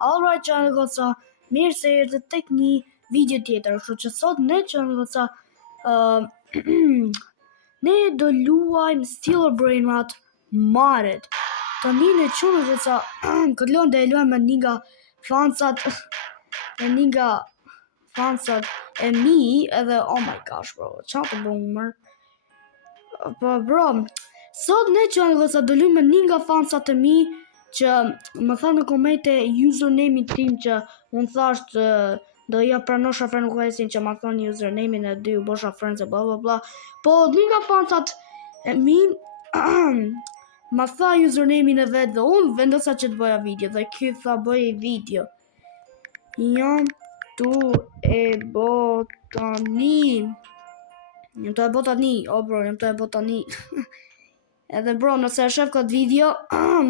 Alright qënë goca, mirë se erdhët tek një video tjetër, kështu që sot ne qënë goca, ne do luajmë Steal a Brain Rot Maret. Tani ne qënë goca, këtë luan dhe e luajmë me një nga fansat e mi edhe oh my gosh bro, qa të boomer. Po bro, sot ne qënë goca do luajmë me një nga fansat e mi që më tha në komente username-in tim që unë thasht do ja pranosha friend requestin që ma thoni username-in e dy u bosha friends e bla bla bla. Po një nga fansat e mi ma tha username-in e vet dhe unë vendosa që të bëja video dhe ky tha bëj video. Jam tu e botani. O bro, jam tu e botani. Edhe bro, nëse e shef këtë video,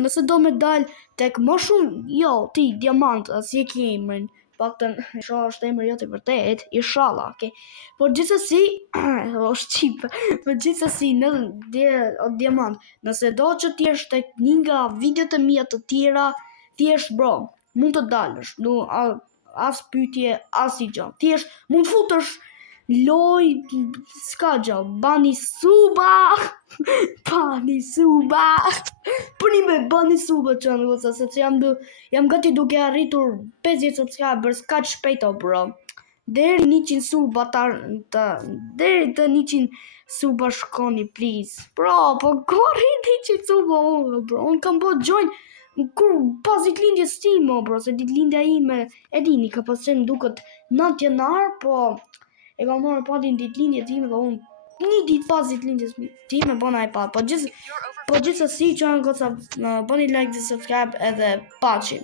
nëse do me dal tek më shumë, jo, ti, diamant, si e ki emrin, paktën, inshallah është emri jot i vërtet, inshallah, okay. Por gjithsesi, diamant, nëse do që t'jesh tek një nga videot e mia të tjera, thjesht bro, mund të dalësh, as pyetje, as i gjë, thjesht mund të futesh loj, s'ka gjë, bani suba, bani suba që në goca, sepse jam gati duke arritur 50 subscribers, kaq shpejto bro, deri 100 suba, deri të 100 suba shkoni please, bro, po korrit 100 suba, bro, unë kam bërë join, kur pas ditëlindjes time, bro, se ditëlindja ime, e dini, ka pas qenë duket 9 janar, po e kam marrë patin ditëlindje time dhe unë një ditë pas ditëlindjes time bëna iPad. Po gjithsesi që janë goca, bëni like dhe subscribe edhe paçi.